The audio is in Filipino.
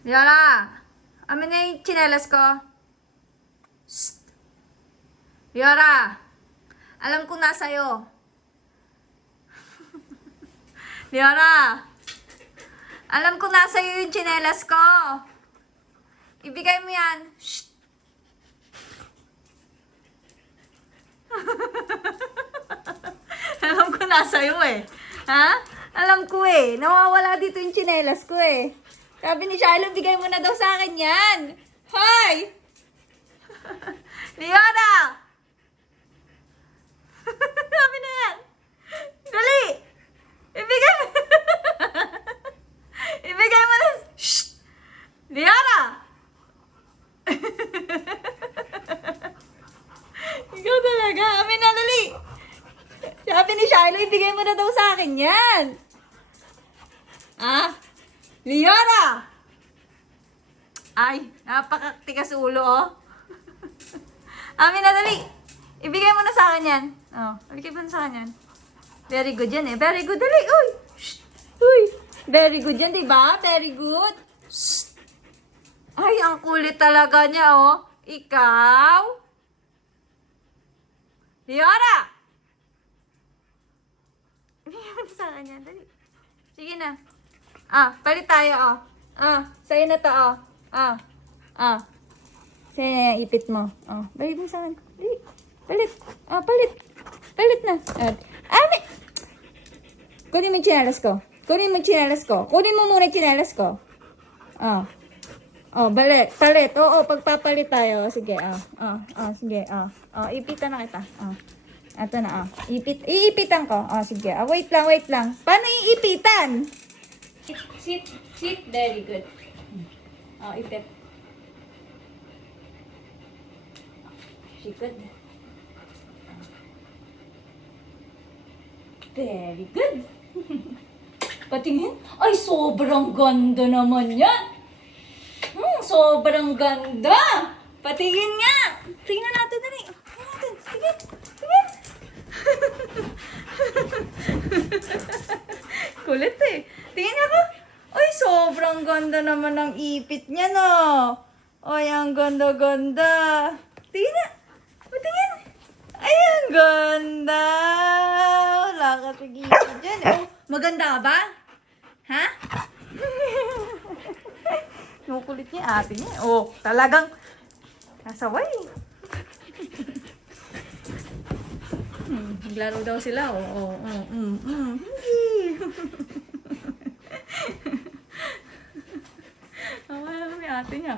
Yara! Amin na yung tsinelas ko. Shh! Yara! Alam kong nasa'yo. Yara! Alam kong nasa'yo yung tsinelas ko. Ibigay mo yan. Shh! Alam ko nasa'yo eh. Ha? Alam ko eh. Nawawala dito yung tsinelas ko eh. Sabi ni Shiloh, bigay mo na daw sa akin yan. Hoy! Leona! Sabi na yan. Dali! Ibigay mo. Ibigay mo na. Shh! Leona! Ikaw talaga. Amin na, dali. Sabi ni Shiloh, ibigay mo na daw sa akin yan. Ah? Leona! Ay, napakatikas ulo, oh. Amin na, dali. Ibigay mo na sa akin yan. Oh, ibigay mo na sa akin yan. Very good yan eh. Very good, dali. Uy! Shh! Uy! Very good yan, diba? Very good. Shh! Ay, ang kulit talaga niya, oh. Ikaw? Leona! Ibigay mo na sa akin yan, dali. Sige na. Ah, palit tayo, oh. Ah, sa'yo na to, oh. Ah, ah. Sa'yo na yung ipit mo. Oh, balik mo sa akin. Dali. Palit. Ah, palit. Palit na. Ami! Kunin mo yung tsinelas ko. Kunin mo yung tsinelas ko. Kunin mo muna yung tsinelas ko. Oh. Oh, balik. Palit. Oo, pagpapalit tayo. Sige, sige, ipitan na kita. Ito na, iipitan ko. Sige. Wait lang. Paano iipitan? Sit. Very good. Ipit. Good. Very good. Patingin. Ay, sobrang ganda naman yan. Sobrang ganda. Patingin nga. Tingnan natin, dali. Tingnan natin. Tingin. Kulit eh. Tingin ako. Ay, sobrang ganda naman ng ipit niya, no. Ay, ang ganda-ganda. Tingin na. Patingin. Ay, ang ganda. Wala ka tigil dyan. Oh, maganda ka ba? Ha? Nukulit niya ate niya. Oh, talagang nasaway. Naglaro daw sila. Awa naman yung ate niya.